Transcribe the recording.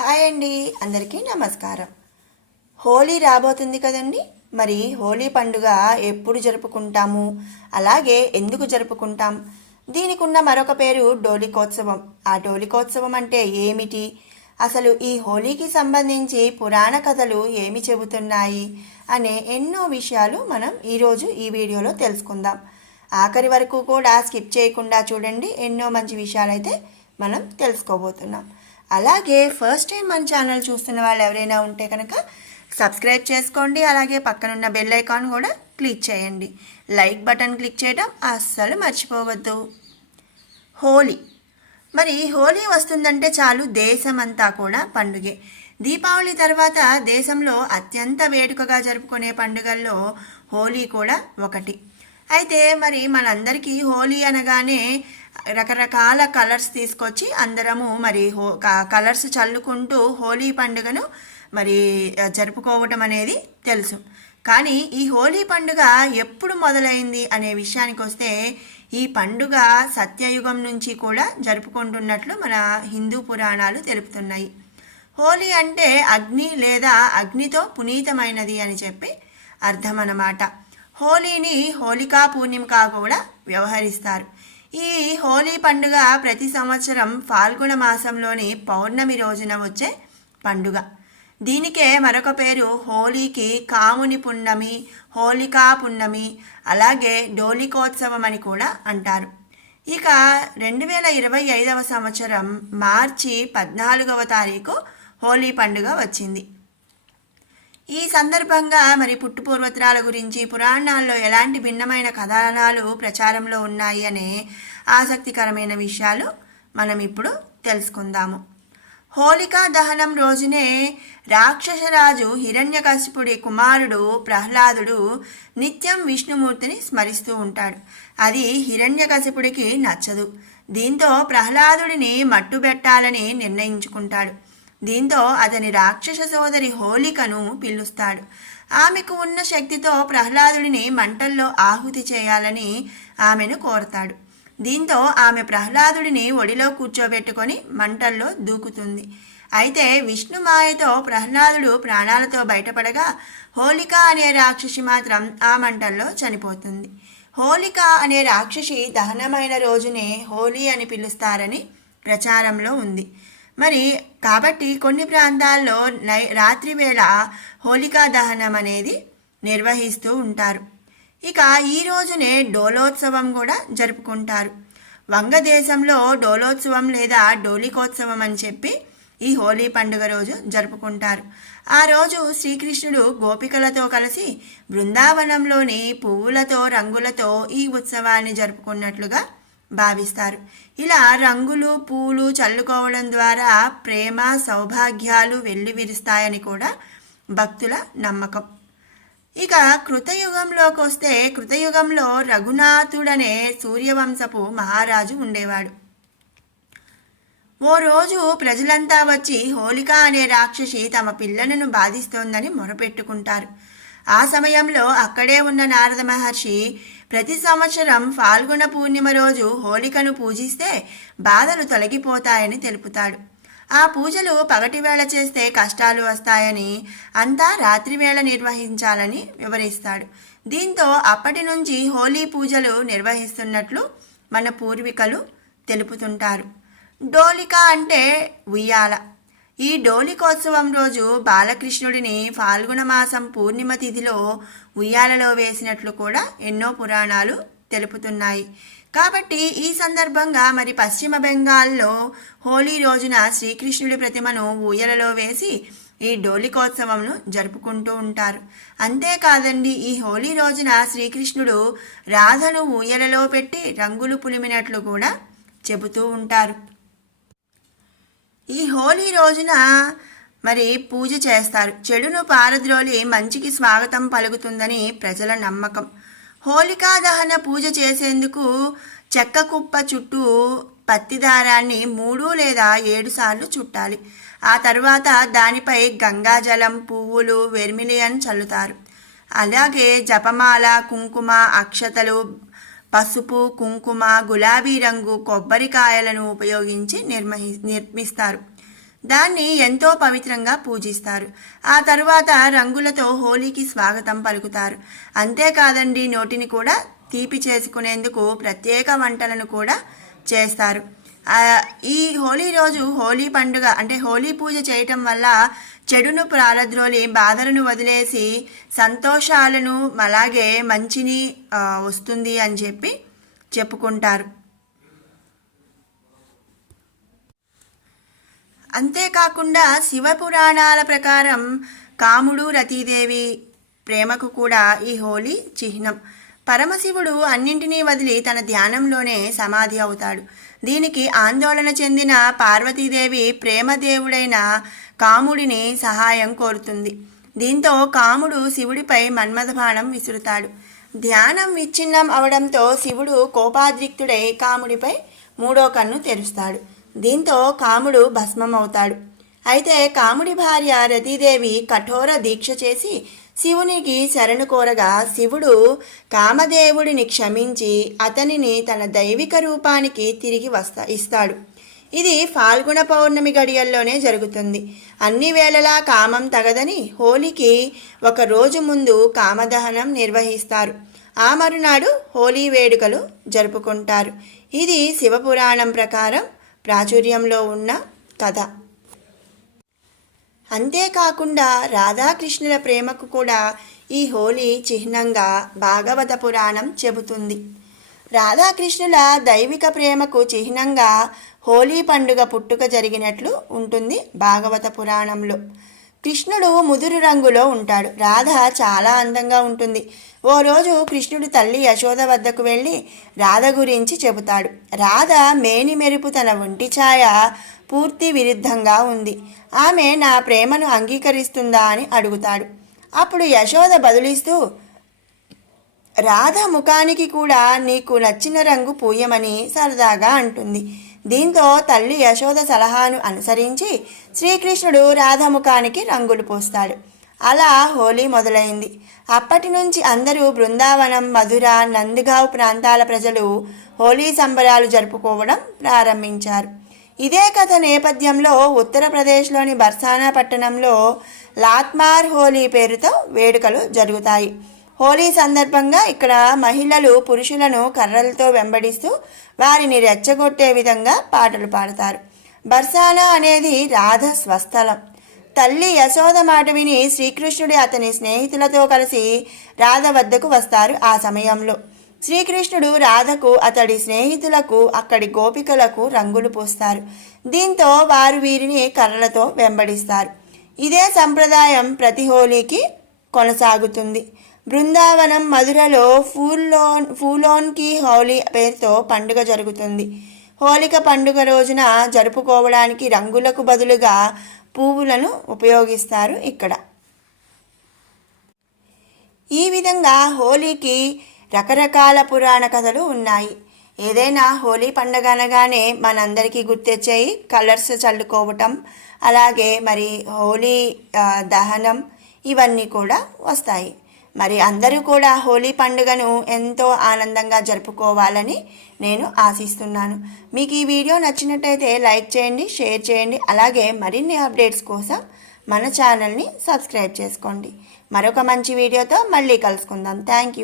Hi అండి, అందరికీ నమస్కారం. హోలీ రాబోతుంది కదండి. మరి హోలీ పండుగ ఎప్పుడు జరుపుకుంటాము, అలాగే ఎందుకు జరుపుకుంటాం? దీనికి ఉన్న మరొక పేరు డోలికోత్సవం. ఆ డోలికోత్సవం అంటే ఏమిటి, అసలు ఈ హోలీకి సంబంధించి పురాణ కథలు ఏమి చెబుతున్నాయి అనే ఎన్నో విషయాలు మనం ఈరోజు ఈ వీడియోలో తెలుసుకుందాం. ఆఖరి వరకు కూడా స్కిప్ చేయకుండా చూడండి. ఎన్నో మంచి విషయాలైతే మనం తెలుసుకోబోతున్నాం. అలాగే ఫస్ట్ టైం మన ఛానల్ చూస్తున్న వాళ్ళు ఎవరైనా ఉంటే కనుక సబ్స్క్రైబ్ చేసుకోండి. అలాగే పక్కనున్న బెల్ ఐకాన్ కూడా క్లిక్ చేయండి. లైక్ బటన్ క్లిక్ చేయడం అస్సలు మర్చిపోవద్దు. హోలీ. మరి హోలీ వస్తుందంటే చాలు దేశమంతా కూడా పండుగే. దీపావళి తర్వాత దేశంలో అత్యంత వేడుకగా జరుపుకునే పండుగల్లో హోలీ కూడా ఒకటి. అయితే మరి మనందరికీ హోలీ అనగానే రకరకాల కలర్స్ తీసుకొచ్చి అందరము మరి కలర్స్ చల్లుకుంటూ హోలీ పండుగను మరి జరుపుకోవటం అనేది తెలుసు. కానీ ఈ హోలీ పండుగ ఎప్పుడు మొదలైంది అనే విషయానికి వస్తే ఈ పండుగ సత్యయుగం నుంచి కూడా జరుపుకుంటున్నట్లు మన హిందూ పురాణాలు తెలుపుతున్నాయి. హోలీ అంటే అగ్ని లేదా అగ్నితో పునీతమైనది అని చెప్పి అర్థం అన్నమాట. హోలీని హోలికా పూర్ణిమగా కూడా వ్యవహరిస్తారు. ఈ హోలీ పండుగ ప్రతి సంవత్సరం ఫాల్గుణ మాసంలోని పౌర్ణమి రోజున వచ్చే పండుగ. దీనికే మరొక పేరు హోలీకి కాముని పున్నమి, హోలికా పున్నమి, అలాగే డోలికోత్సవం అని కూడా అంటారు. ఇక 2025 సంవత్సరం మార్చి 14వ తారీఖు హోలీ పండుగ వచ్చింది. ఈ సందర్భంగా మరి పుట్టుపూర్వత్రాల గురించి పురాణాల్లో ఎలాంటి భిన్నమైన కథనాలు ప్రచారంలో ఉన్నాయి అనే ఆసక్తికరమైన విషయాలు మనం ఇప్పుడు తెలుసుకుందాము. హోలికా దహనం రోజునే రాక్షసరాజు హిరణ్యకశిపుడి కుమారుడు ప్రహ్లాదుడు నిత్యం విష్ణుమూర్తిని స్మరిస్తూ ఉంటాడు. అది హిరణ్యకశిపుడికి నచ్చదు. దీంతో ప్రహ్లాదుడిని మట్టుబెట్టాలని నిర్ణయించుకుంటాడు. దీంతో అతని రాక్షస సోదరి హోలికను పిలుస్తాడు. ఆమెకు ఉన్న శక్తితో ప్రహ్లాదుడిని మంటల్లో ఆహుతి చేయాలని ఆమెను కోరతాడు. దీంతో ఆమె ప్రహ్లాదుడిని ఒడిలో కూర్చోబెట్టుకొని మంటల్లో దూకుతుంది. అయితే విష్ణుమాయతో ప్రహ్లాదుడు ప్రాణాలతో బయటపడగా హోలిక అనే రాక్షసి మాత్రం ఆ మంటల్లో చనిపోతుంది. హోలిక అనే రాక్షసి దహనమైన రోజునే హోలీ అని పిలుస్తారని ప్రచారంలో ఉంది. మరి కాబట్టి కొన్ని ప్రాంతాల్లో రాత్రి వేళ హోలికా దహనం అనేది నిర్వహిస్తూ ఉంటారు. ఇక ఈ రోజునే డోలోత్సవం కూడా జరుపుకుంటారు. వంగదేశంలో డోలోత్సవం లేదా డోలికోత్సవం అని చెప్పి ఈ హోలీ పండుగ రోజు జరుపుకుంటారు. ఆ రోజు శ్రీకృష్ణుడు గోపికలతో కలిసి బృందావనంలోని పువ్వులతో రంగులతో ఈ ఉత్సవాన్ని జరుపుకున్నట్లుగా భావిస్తారు. ఇలా రంగులు పూలు చల్లుకోవడం ద్వారా ప్రేమ సౌభాగ్యాలు వెల్లివిరుస్తాయని కూడా భక్తుల నమ్మకం. ఇక కృతయుగంలోకి వస్తే కృతయుగంలో రఘునాథుడనే సూర్యవంశపు మహారాజు ఉండేవాడు. ఓ రోజు ప్రజలంతా వచ్చి హోలిక అనే రాక్షసి తమ పిల్లలను బాధిస్తోందని మొరపెట్టుకుంటారు. ఆ సమయంలో అక్కడే ఉన్న నారద మహర్షి ప్రతి సంవత్సరం ఫాల్గుణ పూర్ణిమ రోజు హోలికను పూజిస్తే బాధలు తొలగిపోతాయని తెలుపుతాడు. ఆ పూజలు పగటివేళ చేస్తే కష్టాలు వస్తాయని, అంతా రాత్రివేళ నిర్వహించాలని వివరిస్తాడు. దీంతో అప్పటి నుంచి హోలీ పూజలు నిర్వహిస్తున్నట్లు మన పూర్వీకులు తెలుపుతుంటారు. డోలిక అంటే ఉయ్యాల. ఈ డోలికోత్సవం రోజు బాలకృష్ణుడిని ఫాల్గుణ మాసం పూర్ణిమ తిథిలో ఉయ్యాలలో వేసినట్లు కూడా ఎన్నో పురాణాలు తెలుపుతున్నాయి. కాబట్టి ఈ సందర్భంగా మరి పశ్చిమ బెంగాల్లో హోలీ రోజున శ్రీకృష్ణుడి ప్రతిమను ఊయలలో వేసి ఈ డోలికోత్సవంను జరుపుకుంటూ ఉంటారు. అంతేకాదండి, ఈ హోలీ రోజున శ్రీకృష్ణుడు రాధను ఊయలలో పెట్టి రంగులు పులిమినట్లు కూడా చెబుతూ ఉంటారు. ఈ హోలీ రోజున మరి పూజ చేస్తారు. చెడును పారద్రోలి మంచికి స్వాగతం పలుకుతుందని ప్రజల నమ్మకం. హోలికా దహన పూజ చేసేందుకు చెక్క కుప్ప చుట్టూ పత్తి దారాన్ని 3 లేదా 7 సార్లు చుట్టాలి. ఆ తర్వాత దానిపై గంగాజలం, పువ్వులు, వెర్మిలియన్ చల్లుతారు. అలాగే జపమాల, కుంకుమ, అక్షతలు, పసుపు, కుంకుమ, గులాబీ రంగు కొబ్బరికాయలను ఉపయోగించి నిర్మిస్తారు. దాన్ని ఎంతో పవిత్రంగా పూజిస్తారు. ఆ తరువాత రంగులతో హోలీకి స్వాగతం పలుకుతారు. అంతేకాదండి, నోటిని కూడా తీపి చేసుకునేందుకు ప్రత్యేక వంటలను కూడా చేస్తారు. ఈ హోలీ రోజు హోలీ పండుగ అంటే హోలీ పూజ చేయటం వల్ల చెడును ప్రారద్రోలి బాధలను వదిలేసి సంతోషాలను అలాగే మంచిని వస్తుంది అని చెప్పి చెప్పుకుంటారు. అంతేకాకుండా శివపురాణాల ప్రకారం కాముడు రతీదేవి ప్రేమకు కూడా ఈ హోలీ చిహ్నం. పరమశివుడు అన్నింటినీ వదిలి తన ధ్యానంలోనే సమాధి అవుతాడు. దీనికి ఆందోళన చెందిన పార్వతీదేవి ప్రేమదేవుడైన కాముడిని సహాయం కోరుతుంది. దీంతో కాముడు శివుడిపై మన్మథ బాణం విసురుతాడు. ధ్యానం విచ్ఛిన్నం అవడంతో శివుడు కోపాద్రిక్తుడై కాముడిపై మూడో కన్ను తెరుస్తాడు. దీంతో కాముడు భస్మం అవుతాడు. అయితే కాముడి భార్య రతీదేవి కఠోర దీక్ష చేసి శివునికి శరణు కోరగా శివుడు కామదేవుడిని క్షమించి అతనిని తన దైవిక రూపానికి తిరిగి ఇస్తాడు. ఇది ఫాల్గుణ పౌర్ణమి గడియల్లోనే జరుగుతుంది. అన్ని వేళలా కామం తగదని హోలీకి ఒక రోజు ముందు కామదహనం నిర్వహిస్తారు. ఆ మరునాడు హోలీ వేడుకలు జరుపుకుంటారు. ఇది శివపురాణం ప్రకారం ప్రాచుర్యంలో ఉన్న కథ. అంతేకాకుండా రాధాకృష్ణుల ప్రేమకు కూడా ఈ హోలీ చిహ్నంగా భాగవత పురాణం చెబుతుంది. రాధాకృష్ణుల దైవిక ప్రేమకు చిహ్నంగా హోలీ పండుగ పుట్టుక జరిగినట్లు ఉంటుంది భాగవత పురాణంలో. కృష్ణుడు ముదురు రంగులో ఉంటాడు. రాధ చాలా అందంగా ఉంటుంది. ఓ రోజు కృష్ణుడు తల్లి యశోద వద్దకు వెళ్ళి రాధ గురించి చెబుతాడు. రాధ మేని మెరుపు తన ఒంటి ఛాయ పూర్తి విరుద్ధంగా ఉంది. ఆమె నా ప్రేమను అంగీకరిస్తుందా అని అడుగుతాడు. అప్పుడు యశోద బదులిస్తూ రాధ ముఖానికి కూడా నీకు నచ్చిన రంగు పూయమని సరదాగా అంటుంది. దీంతో తల్లి యశోద సలహాను అనుసరించి శ్రీకృష్ణుడు రాధముఖానికి రంగులు పూస్తాడు. అలా హోలీ మొదలైంది. అప్పటి నుంచి అందరూ బృందావనం, మధుర, నందిగావ్ ప్రాంతాల ప్రజలు హోలీ సంబరాలు జరుపుకోవడం ప్రారంభించారు. ఇదే కథ నేపథ్యంలో ఉత్తరప్రదేశ్లోని బర్సానా పట్టణంలో లాత్మార్ హోలీ పేరుతో వేడుకలు జరుగుతాయి. హోలీ సందర్భంగా ఇక్కడ మహిళలు పురుషులను కర్రలతో వెంబడిస్తూ వారిని రెచ్చగొట్టే విధంగా పాటలు పాడతారు. బర్సానా అనేది రాధ స్వస్థలం. తల్లి యశోద మాట విని శ్రీకృష్ణుడు అతని స్నేహితులతో కలిసి రాధ వద్దకు వస్తారు. ఆ సమయంలో శ్రీకృష్ణుడు రాధకు, అతడి స్నేహితులకు, అక్కడి గోపికలకు రంగులు పూస్తారు. దీంతో వారు వీరిని కర్రలతో వెంబడిస్తారు. ఇదే సంప్రదాయం ప్రతి హోలీకి కొనసాగుతుంది. బృందావనం, మధురలో ఫూలోన్ కి హోలీ పేరుతో పండుగ జరుగుతుంది. హోలిక పండుగ రోజున జరుపుకోవడానికి రంగులకు బదులుగా పువ్వులను ఉపయోగిస్తారు ఇక్కడ. ఈ విధంగా హోలీకి రకరకాల పురాణ కథలు ఉన్నాయి. ఏదైనా హోలీ పండుగ అనగానే మనందరికీ గుర్తొచ్చేయి కలర్స్ చల్లుకోవటం, అలాగే మరి హోలీ దహనం, ఇవన్నీ కూడా వస్తాయి. మరి అందరూ కూడా హోలీ పండుగను ఎంతో ఆనందంగా జరుపుకోవాలని నేను ఆశిస్తున్నాను. మీకు ఈ వీడియో నచ్చినట్టయితే లైక్ చేయండి, షేర్ చేయండి. అలాగే మరిన్ని అప్డేట్స్ కోసం మన ఛానల్ని సబ్స్క్రైబ్ చేసుకోండి. మరొక మంచి వీడియోతో మళ్ళీ కలుసుకుందాం. Thank you.